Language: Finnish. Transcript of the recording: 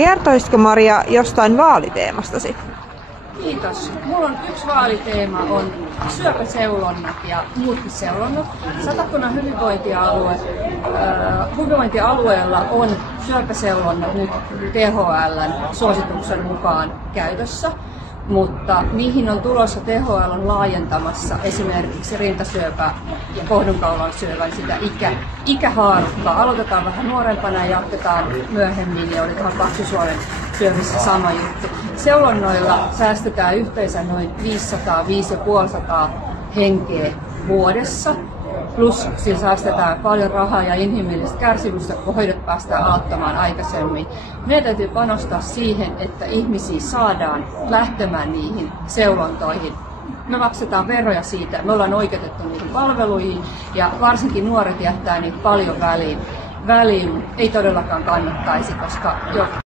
Kertoisitko Maria jostain vaaliteemastasi? Kiitos. Mulla on yksi vaaliteema on syöpäseulonnat ja muutkin seulonnat. Satakunnan hyvinvointialueella on syöpäseulonnat nyt THL:n suosituksen mukaan käytössä, mutta niihin on tulossa THL on laajentamassa esimerkiksi rintasyöpä ja kohdunkaulan syövän sitä ikähaarukkaa. Aloitetaan vähän nuorempana ja jatketaan myöhemmin ja oli tuohon paksusuolen syömissä sama juttu. Seulonnoilla säästetään yhteensä noin 500-550 henkeä vuodessa. Plus sillä säästetään paljon rahaa ja inhimillistä kärsimystä, kun hoidot päästään aloittamaan aikaisemmin. Meidän täytyy panostaa siihen, että ihmisiä saadaan lähtemään niihin seulontoihin. Me maksetaan veroja siitä, me ollaan oikeutettu niihin palveluihin ja varsinkin nuoret jättää niitä paljon väliin. Ei todellakaan kannattaisi, koska